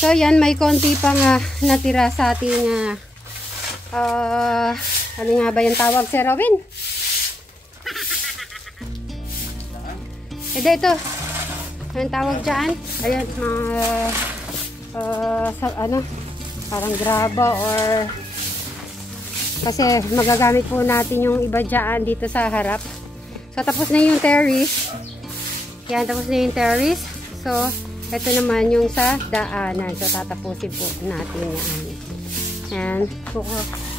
So, yan, may konti pang natira sa ating ano nga ba yung tawag, Sir Robin? Ito. Anong tawag dyan? Ayan, ano, parang graba or kasi magagamit po natin yung iba dyan dito sa harap. So, tapos na yung terrace. Yan, tapos na yung terrace. So, ito naman yung sa daanan. So, tatapusin po natin yan. Yan.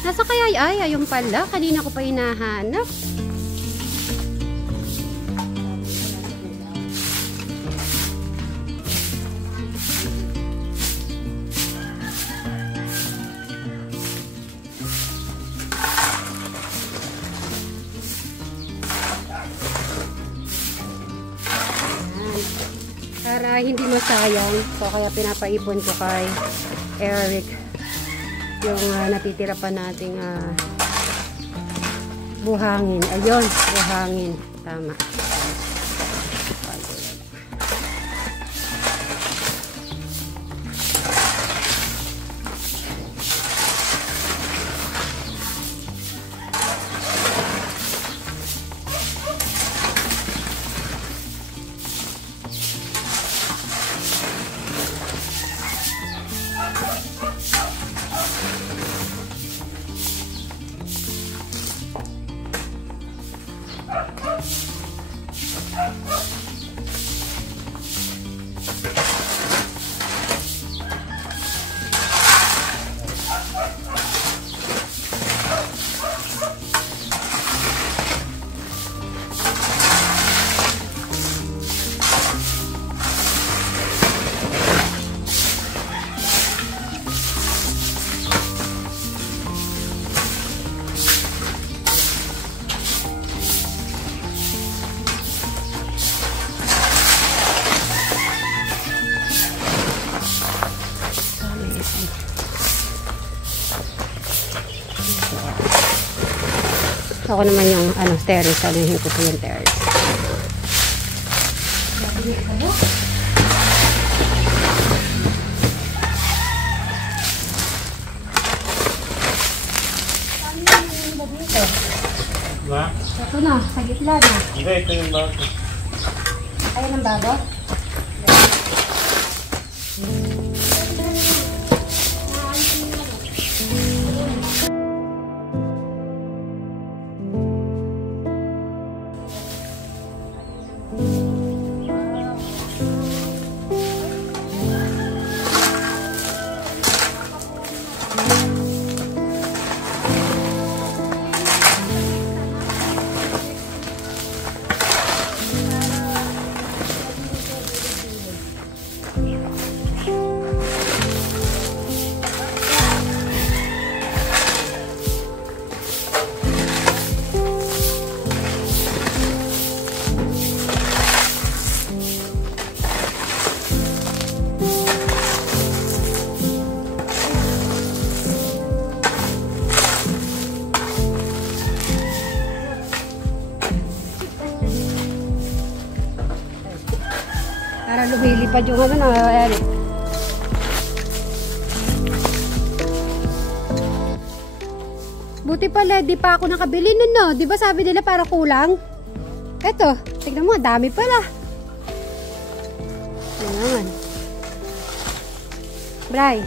Nasa kaya ay, ayun pala. Kanina ko pa hinahanap. Para hindi masayang, so kaya pinapaipon ko kay Eric yung natitira pa nating buhangin. Ayun, buhangin. Tama. Ako naman yung terrace. Anuhin ko po yung terrace. Ito na, sa gitla na. Hindi, ito yung bago. Ayan ang bago? Para lumilipad yung Eric. Buti pala, di pa ako nakabili nun, no? Di ba sabi nila para kulang? Eto, tignan mo, dami pala. Yan naman. Bray,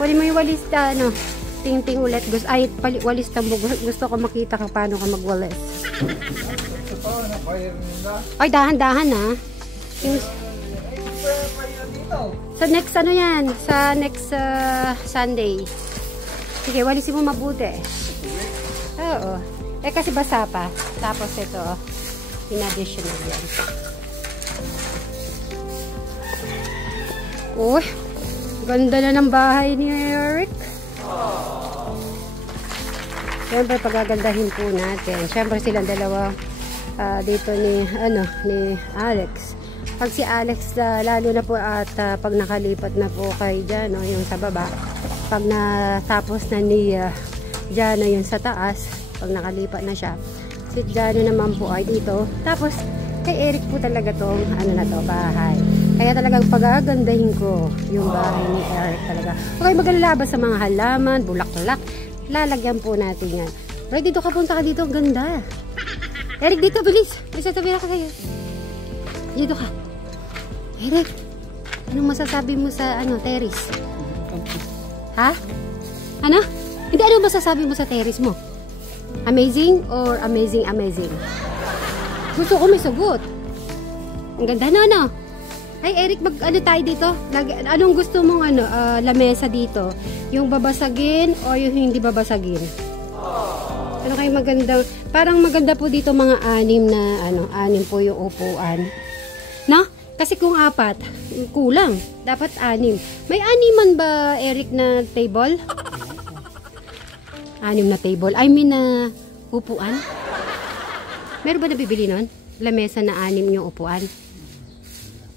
kunin mo yung walis na, ting-ting ulit. Ay, walis tambog. Gusto ko makita kung paano ka magwalis. Ay, dahan-dahan, ha? Yung sa next yan, sa next Sunday. Sige, walisin mo mabuti. Oo. Kasi basa pa. Tapos ito, in addition na yan. Uy, ganda na ng bahay ni Eric. Siyempre, pagagandahin po natin. Siyempre, silang dalawa dito ni Alex. Pag si Alex, lalo na po at pag nakalipat na po kay Jano, yung sa baba, pag natapos na ni Jano yung sa taas, pag nakalipat na siya, si Jano naman po ay dito. Tapos, kay Eric po talaga tong bahay. Kaya talagang pagagandahin ko yung bahay ni Eric talaga. Okay, maglalabas sa mga halaman, bulaklak. Lalagyan po natin yan. Roy, dito ka, punta ka dito. Ang ganda. Eric, dito, bilis. May sasabihin ako sa'yo. Dito ka. Eric, anong masasabi mo sa, terrace? Ha? Ano? Hindi, ano masasabi mo sa terrace mo? Amazing or amazing? Gusto ko may sagot. Ang ganda, no? Ay, Eric, tayo dito? Anong gusto mong, lamesa dito? Yung babasagin o yung hindi babasagin? Ano kayo magandang, parang maganda po dito mga 6 po yung upuan. No? Kasi kung 4, kulang. Dapat 6. May 6 ba, Eric, na table? 6 na table. I mean, upuan. Meron ba nabibili nun? Lamesa na 6 yung upuan.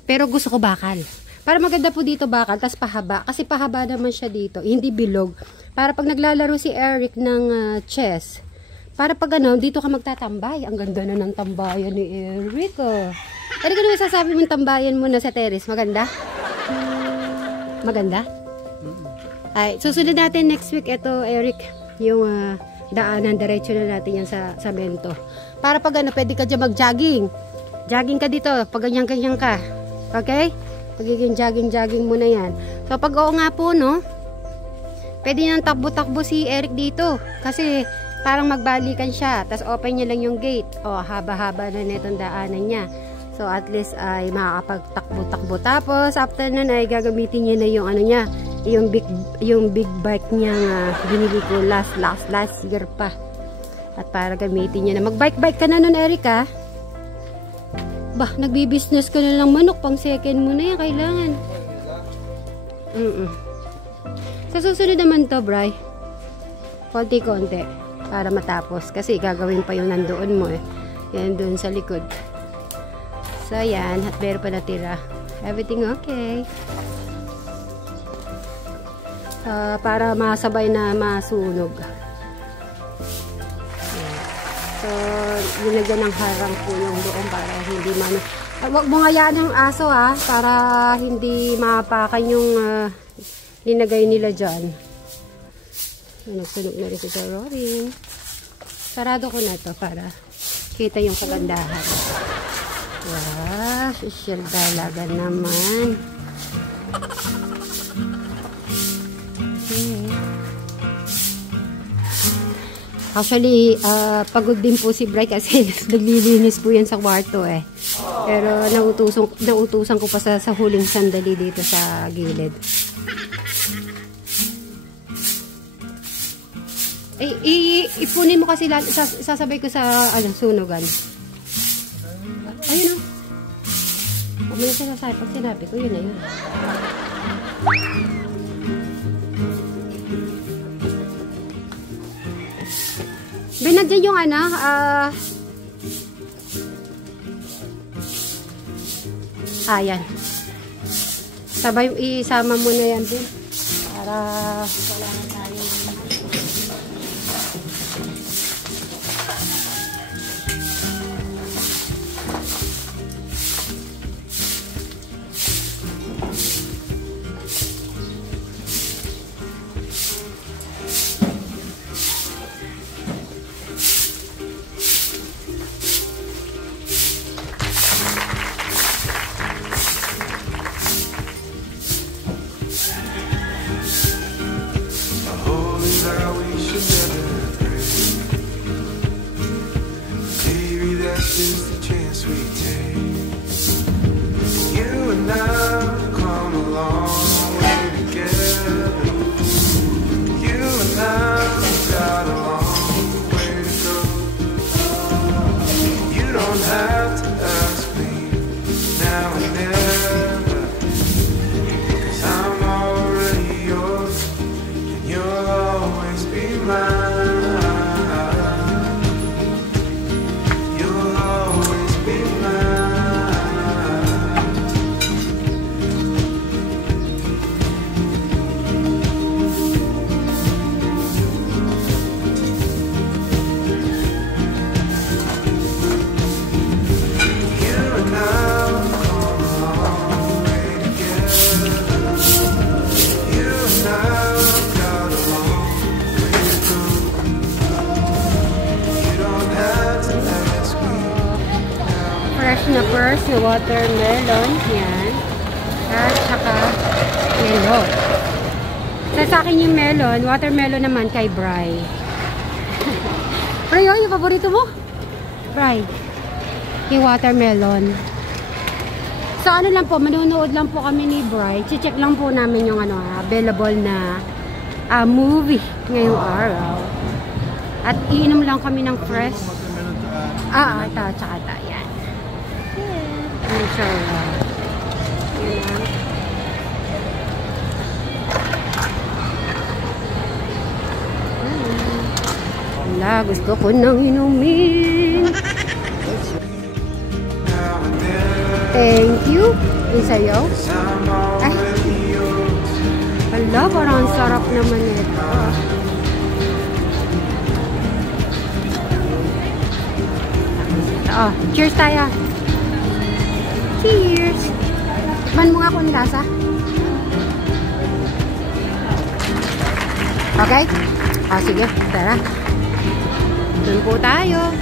Pero gusto ko bakal. Para maganda po dito bakal, tas pahaba. Kasi pahaba naman siya dito, hindi bilog. Para pag naglalaro si Eric ng chess, para pag dito ka magtatambay. Ang ganda na ng tambayan ni Eric. Eric, ano masasabi mong tambayan mo na sa terrace? Maganda? Maganda? Ay, susunod natin next week. Ito, Eric, yung daanan, diretso na natin yan sa Samento. Para pag pwede ka dyan mag-jogging. Jogging ka dito, pag ganyan-ganyan ka. Okay? Pagiging jogging mo na yan. So, pag oo nga po, no? Pwede nang takbo-takbo si Eric dito. Kasi, parang magbalikan siya. Tapos, open niya lang yung gate. O, haba-haba na netong daanan niya. So, at least, ay makakapagtakbo-takbo. Tapos, after nun, ay gagamitin niya na yung niya. Yung big bike niya binili ko last year pa. At para gamitin niya na. Mag-bike ka na nun, Eric, ha? Bah, nagbi-business ka na lang manok, pang second mo na yan, kailangan. Sa susunod naman to, Bri, konti-konti, para matapos. Kasi gagawin pa yung nandoon mo yan doon sa likod. So, yan, at meron pa natira. Everything okay. Para masabay na masunog. So, linagyan ng harang po yung doon para hindi wag mo ngayaan yung aso para hindi mapakan yung linagay nila dyan. Nagsunog na rin si Sir Robin. Sarado ko na to para kita yung kagandahan. Wow, social talaga naman. Actually, pagod din po si Bright kasi naglilinis po yan sa kwarto Pero nautusan ko pa sa huling sandali dito sa gilid. Ipunin mo kasi sasabay ko sa sunugan. Ayun Huwag mo na sinasabi. Pag sinabi ko, yun na yun. Binagyan yung ayan. Sabay isama mo na yan din. Para wala na tayo. Is the chance we take. You and I come a long way together. You and I got a long way to go. You don't have to ask me now and never, 'cause I'm already yours and you'll always be mine. You'll always na watermelon. Yan. At saka melon. Sa akin yung melon, watermelon naman kay Bri. Bri, yung paborito mo? Bri. Yung watermelon. So ano lang po, manunood lang po kami ni Bri. Check lang po namin yung available na movie ngayong araw. At iinom lang kami ng fresh. Ito, tsaka ito. Yan. Ang sarap. Yan. Wala, gusto ko nang inumin. Thank you. Yung sayo. Ay. Hala, parang sarap naman ito. Cheers tayo. Cheers. Tikman mo nga kung lasa. Okay? Sige, tara. Doon po tayo.